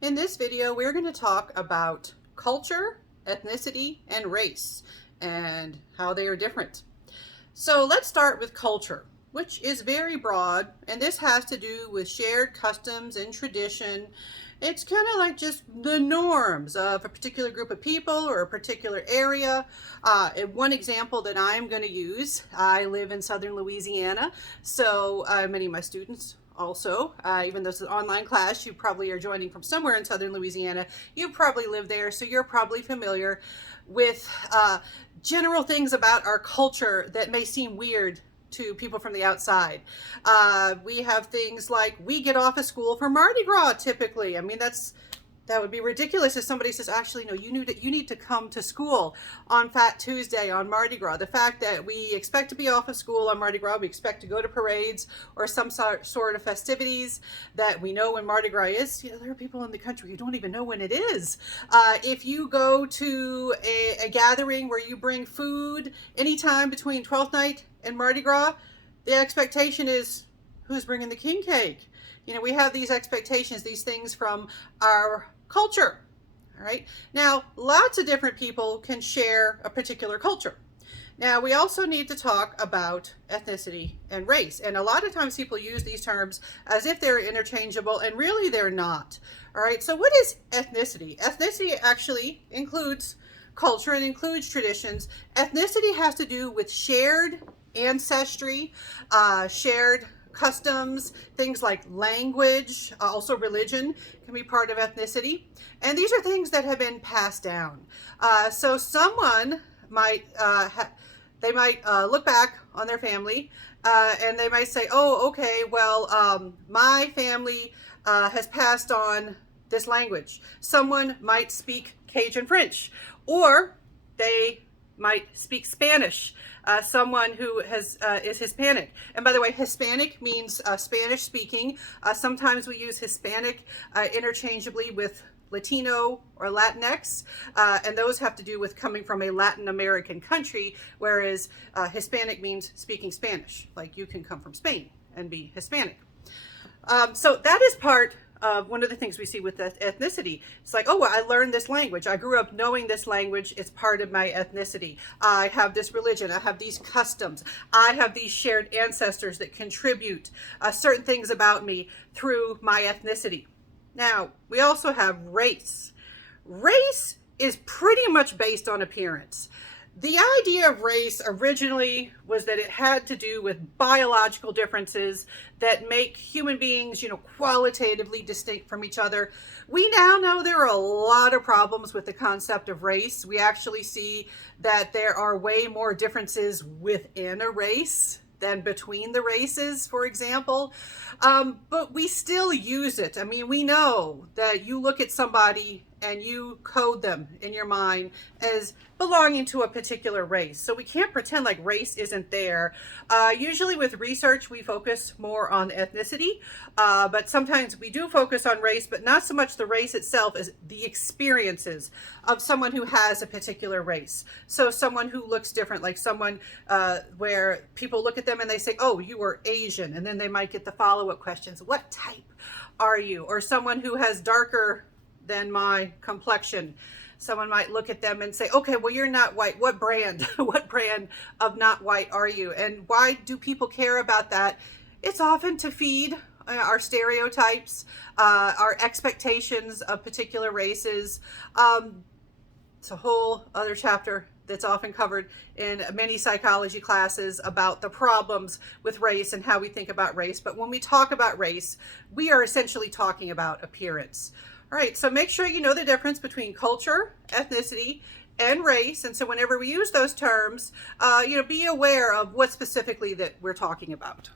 In this video, we're going to talk about culture, ethnicity, and race, and how they are different. So let's start with culture, which is very broad, and this has to do with shared customs and tradition. It's kind of like just the norms of a particular group of people or a particular area. One example that I'm going to use, I live in southern Louisiana, so many of my students also, even though it's an online class, you probably are joining from somewhere in southern Louisiana. You probably live there, so you're probably familiar with general things about our culture that may seem weird to people from the outside. We have things like we get off of school for Mardi Gras typically. I mean, that would be ridiculous if somebody says, actually, no, you need to come to school on Fat Tuesday, on Mardi Gras. The fact that we expect to be off of school on Mardi Gras, we expect to go to parades or some sort of festivities that we know when Mardi Gras is. You know, there are people in the country who don't even know when it is. If you go to a gathering where you bring food anytime between 12th night and Mardi Gras, the expectation is who's bringing the king cake. You know, we have these expectations, these things from our culture. All right. Now, lots of different people can share a particular culture. Now, we also need to talk about ethnicity and race. And a lot of times people use these terms as if they're interchangeable, and really they're not. All right. So what is ethnicity? Ethnicity actually includes culture and includes traditions. Ethnicity has to do with shared ancestry, shared customs, things like language, also religion can be part of ethnicity. And these are things that have been passed down. So someone might, they might look back on their family and they might say, oh, okay, well, my family has passed on this language. Someone might speak Cajun French, or they might speak Spanish. Someone who is Hispanic. And by the way, Hispanic means Spanish speaking. Sometimes we use Hispanic interchangeably with Latino or Latinx, and those have to do with coming from a Latin American country, whereas Hispanic means speaking Spanish. Like you can come from Spain and be Hispanic. So that is part of one of the things we see with ethnicity. It's like, oh, well, I learned this language. I grew up knowing this language. It's part of my ethnicity. I have this religion. I have these customs. I have these shared ancestors that contribute certain things about me through my ethnicity. Now, we also have race. Race is pretty much based on appearance. The idea of race originally was that it had to do with biological differences that make human beings, qualitatively distinct from each other. We now know there are a lot of problems with the concept of race. We actually see that there are way more differences within a race than between the races, for example. But we still use it. I mean, we know that you look at somebody and you code them in your mind as belonging to a particular race. So we can't pretend like race isn't there. Usually with research, we focus more on ethnicity, but sometimes we do focus on race, but not so much the race itself as the experiences of someone who has a particular race. So someone who looks different, like someone where people look at them and they say, oh, you are Asian. And then they might get the follow-up questions, what type are you? Or someone who has darker than my complexion. Someone might look at them and say, okay, well, you're not white. What brand? What brand of not white are you? And why do people care about that? It's often to feed our stereotypes, our expectations of particular races. It's a whole other chapter that's often covered in many psychology classes about the problems with race and how we think about race. But when we talk about race, we are essentially talking about appearance. All right, so make sure you know the difference between culture, ethnicity, and race. And so whenever we use those terms, be aware of what specifically that we're talking about.